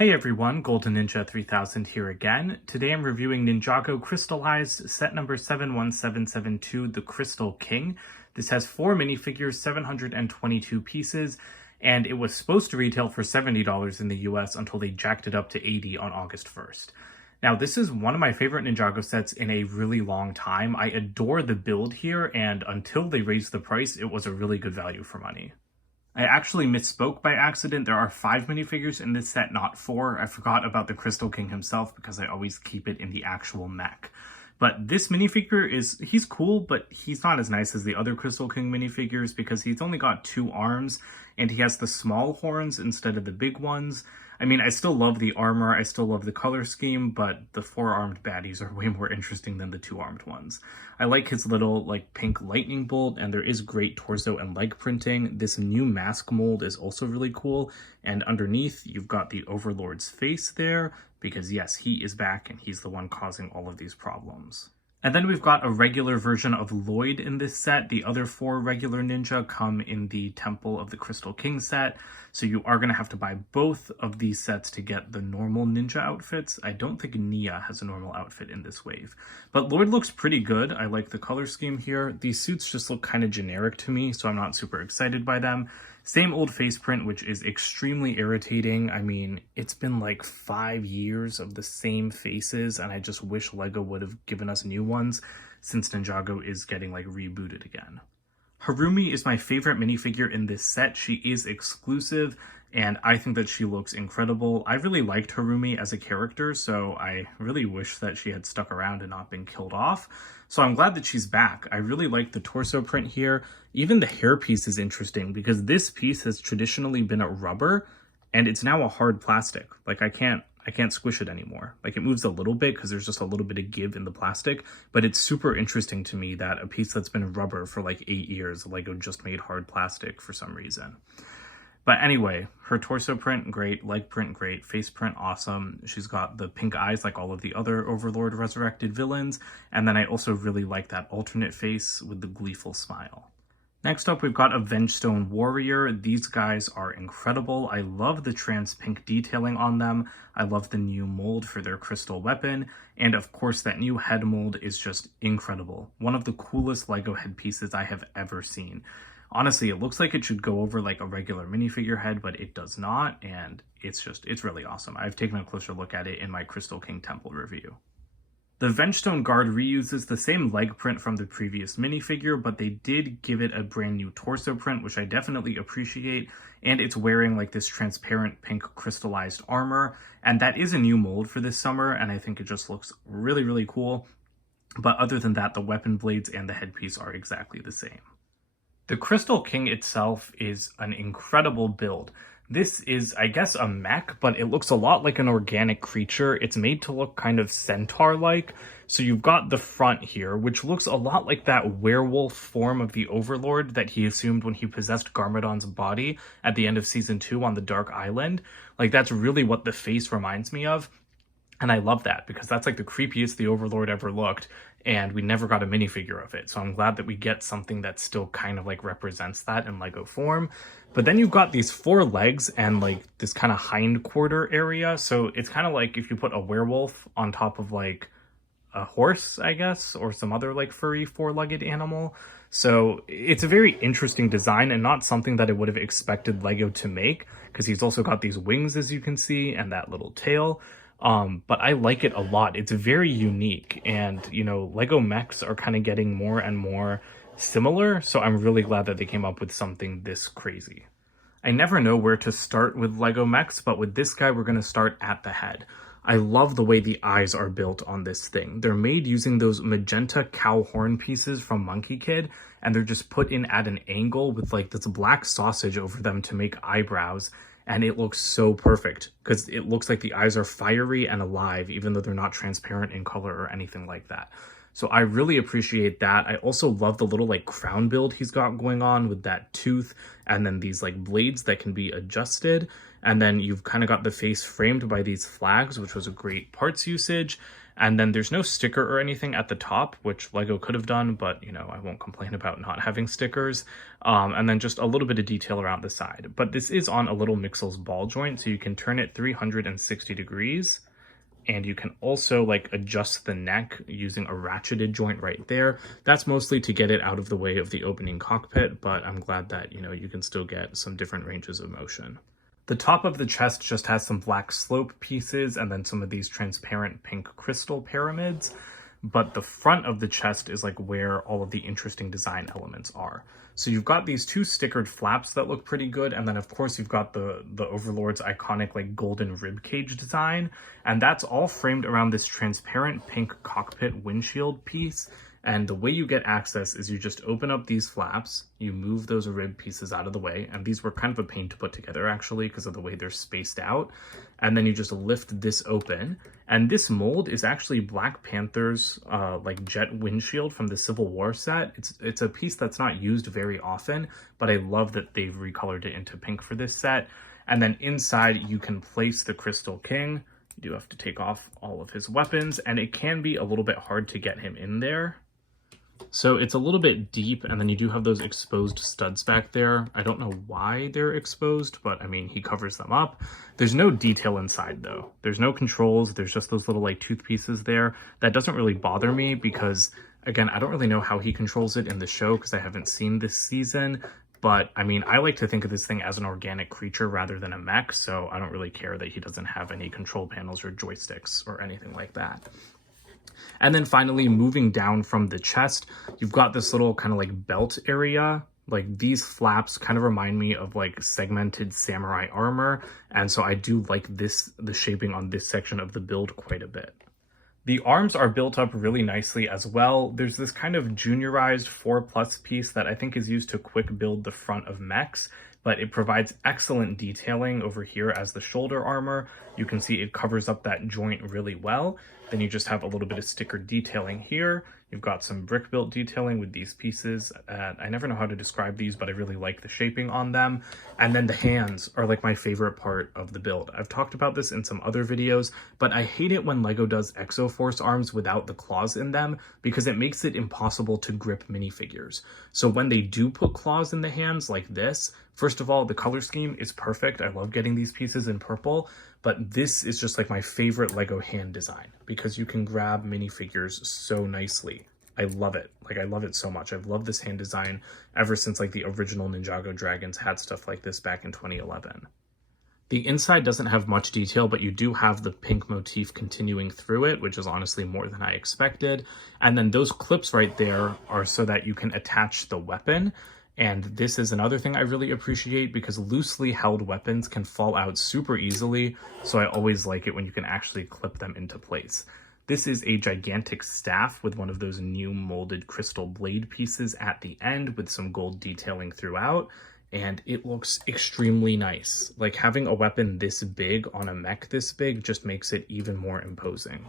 Hey everyone, Golden Ninja 3000 here again. Today I'm reviewing Ninjago Crystallized set number 71772, the Crystal King. This has 4 minifigures, 722 pieces, and it was supposed to retail for $70 in the US until they jacked it up to $80 on August 1st. Now, this is one of my favorite Ninjago sets in a really long time. I adore the build here, and until they raised the price, it was a really good value for money. I actually misspoke by accident. There are 5 minifigures in this set, not 4. I forgot about the Crystal King himself because I always keep it in the actual mech. But this minifigure he's cool, but he's not as nice as the other Crystal King minifigures because he's only got 2 arms and he has the small horns instead of the big ones. I mean, I still love the armor, I still love the color scheme, but the 4-armed baddies are way more interesting than the 2-armed ones. I like his little, pink lightning bolt, and there is great torso and leg printing. This new mask mold is also really cool, and underneath, you've got the Overlord's face there, because yes, he is back, and he's the one causing all of these problems. And then we've got a regular version of Lloyd in this set. The other 4 regular ninja come in the Temple of the Crystal King set, so you are going to have to buy both of these sets to get the normal ninja outfits. I don't think Nia has a normal outfit in this wave. But Lloyd looks pretty good. I like the color scheme here. These suits just look kind of generic to me, so I'm not super excited by them. Same old face print, which is extremely irritating. I mean, it's been like 5 years of the same faces, and I just wish LEGO would have given us new ones since Ninjago is getting rebooted again. Harumi is my favorite minifigure in this set. She is exclusive, and I think that she looks incredible. I really liked Harumi as a character, so I really wish that she had stuck around and not been killed off. So I'm glad that she's back. I really like the torso print here. Even the hairpiece is interesting because this piece has traditionally been a rubber, and it's now a hard plastic. I can't squish it anymore. It moves a little bit because there's just a little bit of give in the plastic, but it's super interesting to me that a piece that's been rubber for 8 years, LEGO just made hard plastic for some reason. But anyway, her torso print, great. Leg print, great. Face print, awesome. She's got the pink eyes like all of the other Overlord resurrected villains. And then I also really like that alternate face with the gleeful smile. Next up, we've got a Vengestone Warrior. These guys are incredible. I love the trans pink detailing on them. I love the new mold for their crystal weapon. And of course, that new head mold is just incredible. One of the coolest LEGO headpieces I have ever seen. Honestly, it looks like it should go over a regular minifigure head, but it does not, and it's really awesome. I've taken a closer look at it in my Crystal King Temple review. The Vengestone Guard reuses the same leg print from the previous minifigure, but they did give it a brand new torso print, which I definitely appreciate, and it's wearing this transparent pink crystallized armor, and that is a new mold for this summer, and I think it just looks really, really cool. But other than that, the weapon blades and the headpiece are exactly the same. The Crystal King itself is an incredible build. This is, I guess, a mech, but it looks a lot like an organic creature. It's made to look kind of centaur-like. So you've got the front here, which looks a lot like that werewolf form of the Overlord that he assumed when he possessed Garmadon's body at the end of Season 2 on the Dark Island. That's really what the face reminds me of. And I love that because that's the creepiest the Overlord ever looked, and we never got a minifigure of it. So I'm glad that we get something that still kind of represents that in LEGO form. But then you've got these 4 legs and this kind of hind quarter area. So it's kind of like if you put a werewolf on top of a horse, I guess, or some other furry 4-legged animal. So it's a very interesting design and not something that I would have expected LEGO to make because he's also got these wings, as you can see, and that little tail. But I like it a lot. It's very unique, and LEGO mechs are kind of getting more and more similar, so I'm really glad that they came up with something this crazy. I never know where to start with LEGO mechs, but with this guy we're going to start at the head. I love the way the eyes are built on this thing. They're made using those magenta cow horn pieces from Monkey Kid, and they're just put in at an angle with this black sausage over them to make eyebrows. And it looks so perfect because it looks like the eyes are fiery and alive, even though they're not transparent in color or anything like that. So I really appreciate that. I also love the little like crown build he's got going on with that tooth and then these like blades that can be adjusted. And then you've kind of got the face framed by these flags, which was a great parts usage. And then there's no sticker or anything at the top, which LEGO could have done, but you know, I won't complain about not having stickers. And then just a little bit of detail around the side. But this is on a little Mixel's ball joint, so you can turn it 360 degrees. And you can also like adjust the neck using a ratcheted joint right there. That's mostly to get it out of the way of the opening cockpit, but I'm glad that, you know, you can still get some different ranges of motion. The top of the chest just has some black slope pieces and then some of these transparent pink crystal pyramids. But the front of the chest is like where all of the interesting design elements are. So you've got these two stickered flaps that look pretty good. And then of course you've got the Overlord's iconic like golden ribcage design. And that's all framed around this transparent pink cockpit windshield piece. And the way you get access is you just open up these flaps, you move those rib pieces out of the way, and these were kind of a pain to put together actually because of the way they're spaced out, and then you just lift this open, and this mold is actually Black Panther's like jet windshield from the Civil War set. It's a piece that's not used very often, but I love that they've recolored it into pink for this set. And then inside you can place the Crystal King. You do have to take off all of his weapons, and it can be a little bit hard to get him in there. So it's a little bit deep, and then you do have those exposed studs back there. I don't know why they're exposed, but I mean, he covers them up. There's no detail inside though. There's no controls. There's just those little like tooth pieces there. That doesn't really bother me because, again, I don't really know how he controls it in the show because I haven't seen this season. But I mean, I like to think of this thing as an organic creature rather than a mech, so I don't really care that he doesn't have any control panels or joysticks or anything like that. And then finally, moving down from the chest, you've got this little kind of like belt area. Like these flaps kind of remind me of like segmented samurai armor. And so I do like the shaping on this section of the build quite a bit. The arms are built up really nicely as well. There's this kind of juniorized 4+ piece that I think is used to quick build the front of mechs, but it provides excellent detailing over here as the shoulder armor. You can see it covers up that joint really well. Then you just have a little bit of sticker detailing here. You've got some brick built detailing with these pieces. I never know how to describe these, but I really like the shaping on them. And then the hands are like my favorite part of the build. I've talked about this in some other videos, but I hate it when LEGO does Exoforce arms without the claws in them because it makes it impossible to grip minifigures. So when they do put claws in the hands like this, first of all, the color scheme is perfect. I love getting these pieces in purple, but this is just like my favorite LEGO hand design because you can grab minifigures so nicely. I love it. Like, I love it so much. I've loved this hand design ever since like the original Ninjago dragons had stuff like this back in 2011. The inside doesn't have much detail, but you do have the pink motif continuing through it, which is honestly more than I expected. And then those clips right there are so that you can attach the weapon. And this is another thing I really appreciate because loosely held weapons can fall out super easily. So I always like it when you can actually clip them into place. This is a gigantic staff with one of those new molded crystal blade pieces at the end with some gold detailing throughout. And it looks extremely nice. Like having a weapon this big on a mech this big just makes it even more imposing.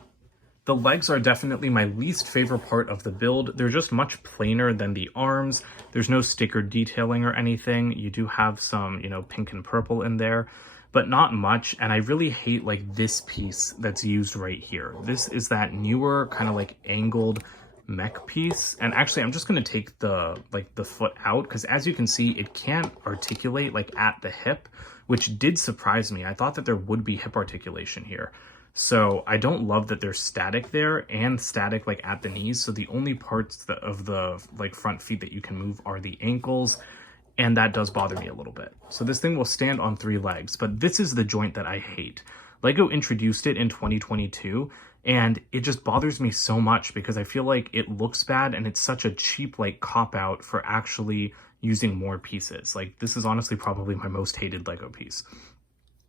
The legs are definitely my least favorite part of the build. They're just much plainer than the arms. There's no sticker detailing or anything. You do have some, you know, pink and purple in there, but not much. And I really hate like this piece that's used right here. This is that newer kind of like angled mech piece. And actually I'm just going to take the foot out because as you can see, it can't articulate like at the hip, which did surprise me. I thought that there would be hip articulation here. So I don't love that they're static there and static like at the knees. So the only parts of the like front feet that you can move are the ankles. And that does bother me a little bit. So this thing will stand on 3 legs, but this is the joint that I hate. LEGO introduced it in 2022 and it just bothers me so much because I feel like it looks bad and it's such a cheap like cop out for actually using more pieces. Like this is honestly probably my most hated LEGO piece.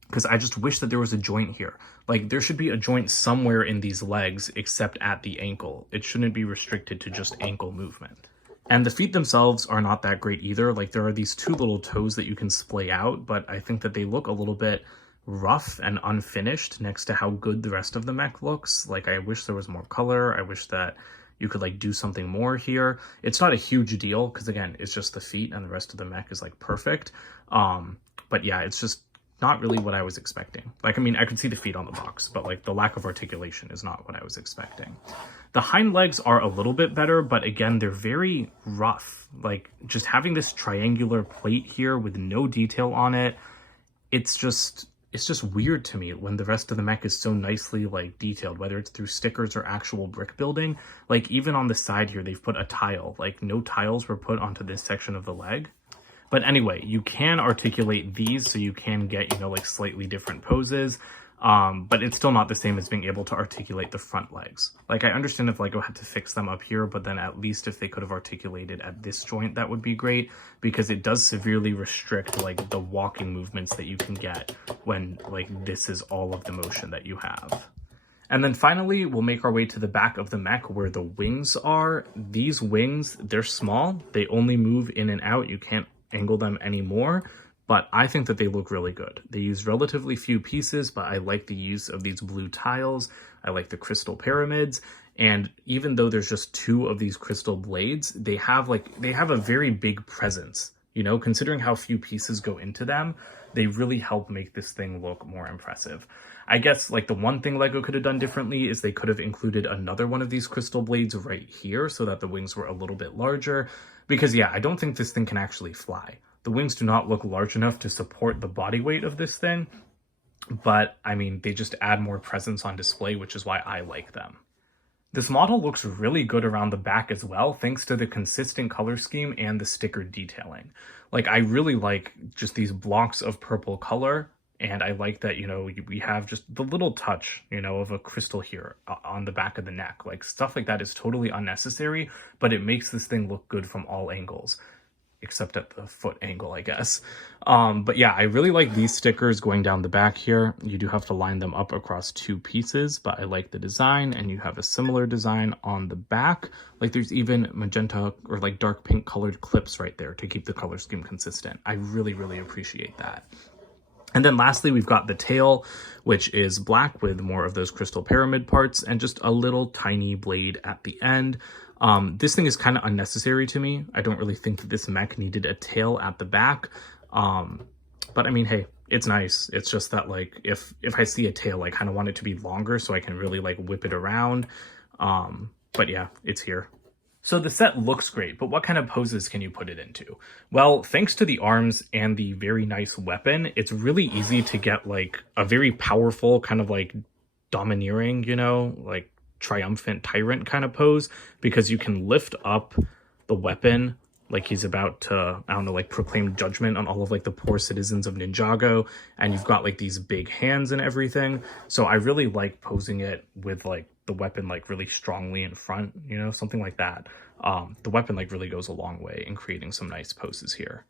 Because I just wish that there was a joint here. Like there should be a joint somewhere in these legs except at the ankle. It shouldn't be restricted to just ankle movement. And the feet themselves are not that great either. Like there are these 2 little toes that you can splay out, but I think that they look a little bit rough and unfinished next to how good the rest of the mech looks. Like I wish there was more color. I wish that, you could like do something more here. It's not a huge deal because again, it's just the feet and the rest of the mech is like perfect. But yeah, it's just not really what I was expecting. Like, I mean, I could see the feet on the box, but like the lack of articulation is not what I was expecting. The hind legs are a little bit better, but again, they're very rough. Like just having this triangular plate here with no detail on it, it's just weird to me when the rest of the mech is so nicely like detailed, whether it's through stickers or actual brick building. Like even on the side here, they've put a tile, like no tiles were put onto this section of the leg. But anyway, you can articulate these so you can get, you know, like slightly different poses. But it's still not the same as being able to articulate the front legs. Like I understand if LEGO had to fix them up here, but then at least if they could have articulated at this joint, that would be great, because it does severely restrict like the walking movements that you can get when like this is all of the motion that you have. And then finally, we'll make our way to the back of the mech where the wings are. These wings, they're small. They only move in and out. You can't angle them anymore. But I think that they look really good. They use relatively few pieces, but I like the use of these blue tiles. I like the crystal pyramids. And even though there's just 2 of these crystal blades, they have a very big presence. You know, considering how few pieces go into them, they really help make this thing look more impressive. I guess like the one thing LEGO could have done differently is they could have included another one of these crystal blades right here so that the wings were a little bit larger. Because yeah, I don't think this thing can actually fly. The wings do not look large enough to support the body weight of this thing, but I mean, they just add more presence on display, which is why I like them. This model looks really good around the back as well, thanks to the consistent color scheme and the sticker detailing. Like, I really like just these blocks of purple color, and I like that, you know, we have just the little touch, you know, of a crystal here on the back of the neck. Like, stuff like that is totally unnecessary, but it makes this thing look good from all angles. Except at the foot angle, I guess. But yeah, I really like these stickers going down the back here. You do have to line them up across 2 pieces, but I like the design, and you have a similar design on the back. Like there's even magenta or like dark pink colored clips right there to keep the color scheme consistent. I really, really appreciate that. And then lastly, we've got the tail, which is black with more of those crystal pyramid parts and just a little tiny blade at the end. This thing is kind of unnecessary to me. I don't really think that this mech needed a tail at the back. But I mean, hey, it's nice. It's just that like, if I see a tail, I kind of want it to be longer so I can really like whip it around. But yeah, it's here. So the set looks great, but what kind of poses can you put it into? Well, thanks to the arms and the very nice weapon, it's really easy to get like a very powerful kind of like domineering, you know, like triumphant tyrant kind of pose, because you can lift up the weapon like he's about to, I don't know, like proclaim judgment on all of like the poor citizens of Ninjago, and you've got like these big hands and everything. So I really like posing it with like the weapon like really strongly in front, you know, something like that. The weapon like really goes a long way in creating some nice poses here.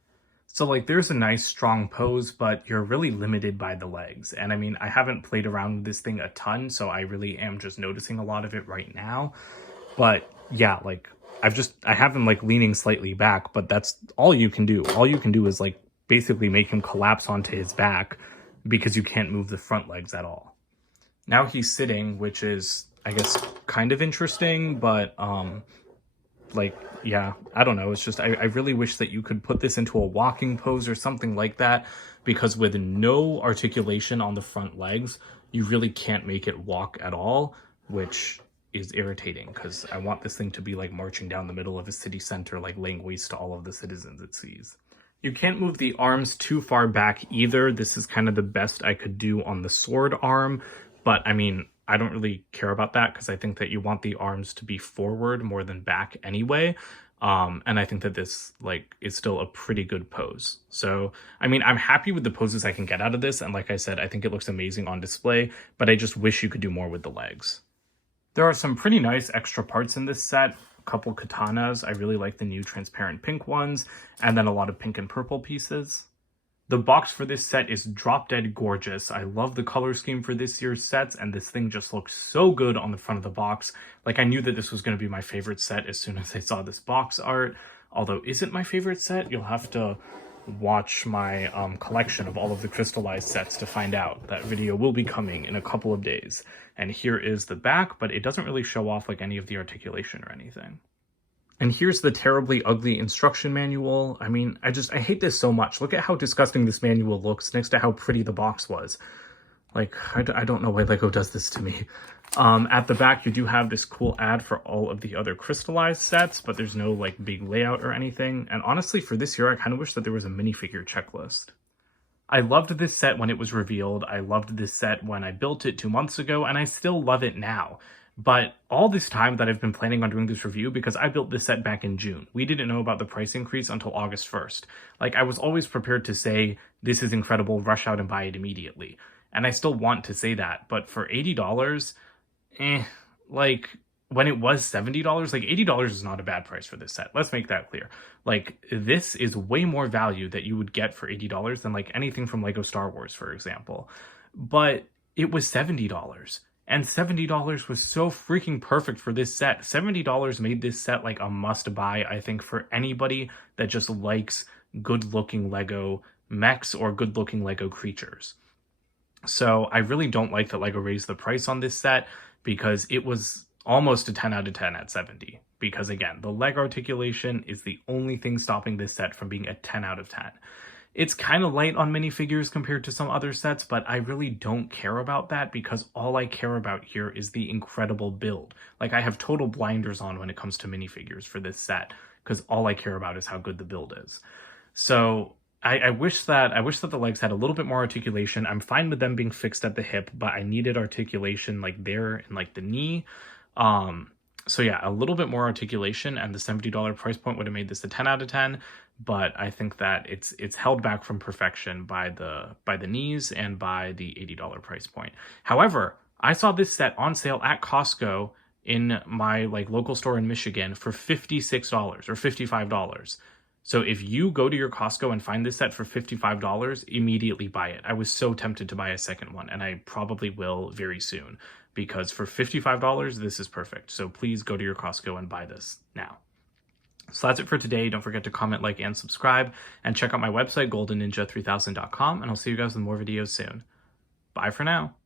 So like there's a nice strong pose, but you're really limited by the legs. And I mean, I haven't played around with this thing a ton, so I really am just noticing a lot of it right now. But yeah, like I have him like leaning slightly back, but that's all you can do. All you can do is like basically make him collapse onto his back because you can't move the front legs at all. Now he's sitting, which is, I guess, kind of interesting, but like, yeah, I don't know. It's just, I really wish that you could put this into a walking pose or something like that, because with no articulation on the front legs, you really can't make it walk at all, which is irritating because I want this thing to be like marching down the middle of a city center, like laying waste to all of the citizens it sees. You can't move the arms too far back either. This is kind of the best I could do on the sword arm, but I mean, I don't really care about that because I think that you want the arms to be forward more than back anyway. And I think that this like is still a pretty good pose. So, I mean, I'm happy with the poses I can get out of this. And like I said, I think it looks amazing on display, but I just wish you could do more with the legs. There are some pretty nice extra parts in this set. A couple katanas. I really like the new transparent pink ones, and then a lot of pink and purple pieces. The box for this set is drop dead gorgeous. I love the color scheme for this year's sets, and this thing just looks so good on the front of the box. Like, I knew that this was going to be my favorite set as soon as I saw this box art. Although, is it my favorite set? You'll have to watch my collection of all of the Crystallized sets to find out. That video will be coming in a couple of days. And here is the back, but it doesn't really show off like any of the articulation or anything. And here's the terribly ugly instruction manual. I mean, I hate this so much. Look at how disgusting this manual looks next to how pretty the box was. Like, I don't know why LEGO does this to me. At the back, you do have this cool ad for all of the other Crystallized sets, but there's no, like, big layout or anything. And honestly, for this year, I kind of wish that there was a minifigure checklist. I loved this set when it was revealed. I loved this set when I built it 2 months ago, and I still love it now. But all this time that I've been planning on doing this review, because I built this set back in June, we didn't know about the price increase until August 1st. Like, I was always prepared to say, this is incredible, rush out and buy it immediately. And I still want to say that, but for $80, like, when it was $70, like, $80 is not a bad price for this set. Let's make that clear. Like, this is way more value that you would get for $80 than, like, anything from LEGO Star Wars, for example. But it was $70. And $70 was so freaking perfect for this set. $70 made this set, like, a must-buy, I think, for anybody that just likes good-looking LEGO mechs or good-looking LEGO creatures. So I really don't like that LEGO raised the price on this set, because it was almost a 10 out of 10 at 70. Because again, the leg articulation is the only thing stopping this set from being a 10 out of 10. It's kind of light on minifigures compared to some other sets, but I really don't care about that, because all I care about here is the incredible build. Like, I have total blinders on when it comes to minifigures for this set, because all I care about is how good the build is. So I wish that the legs had a little bit more articulation. I'm fine with them being fixed at the hip, but I needed articulation like there and like the knee. So yeah, a little bit more articulation, and the $70 price point would have made this a 10 out of 10. But I think that it's held back from perfection by the knees and by the $80 price point. However, I saw this set on sale at Costco in my like local store in Michigan for $56 or $55. So if you go to your Costco and find this set for $55, immediately buy it. I was so tempted to buy a second one, and I probably will very soon, because for $55, this is perfect. So please go to your Costco and buy this now. So that's it for today. Don't forget to comment, like, and subscribe, and check out my website, goldenninja3000.com, and I'll see you guys with more videos soon. Bye for now.